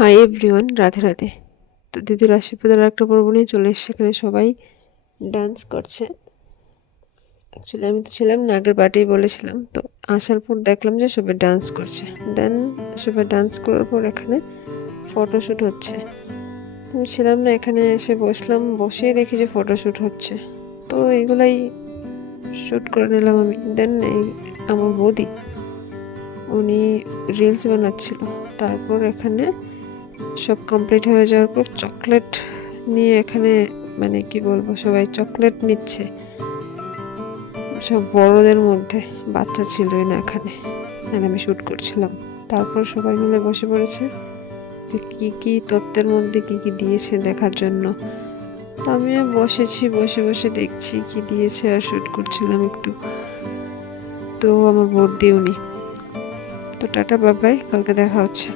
Hi everyone, Radhe Radhe. তো দিদির আশীর্বাদের একটা পর্ব নিয়ে চলে এসছে। এখানে সবাই ডান্স করছে। অ্যাকচুয়ালি আমি তো ছিলাম না, আগের পার্টি বলেছিলাম। তো আসার পর দেখলাম যে সবাই ডান্স করছে। দেন সবাই ডান্স করার পর এখানে ফটোশ্যুট হচ্ছে। আমি ছিলাম না, এখানে এসে বসলাম, বসেই দেখি যে ফটোশ্যুট হচ্ছে। তো এগুলাই শ্যুট করে নিলাম আমি। দেন এই আমার বৌদি, উনি রিলস বানাচ্ছিল। তারপর এখানে সব কমপ্লিট হয়ে যাওয়ার পর চকলেট নিয়ে এখানে, মানে কি বলবো, সবাই চকলেট নিচ্ছে। সব বড়দের মধ্যে, বাচ্চা ছিলই না এখানে। আর আমি শ্যুট করছিলাম। তারপর সবাই মিলে বসে পড়েছে যে কি কি তত্ত্বের মধ্যে কি কি দিয়েছে দেখার জন্য। তো আমিও বসেছি, বসে বসে দেখছি কি দিয়েছে আর শ্যুট করছিলাম একটু। তো আমার বোর্ড দিয়ে উনি। তো টাটা, বাই বাই, কালকে দেখা হচ্ছে।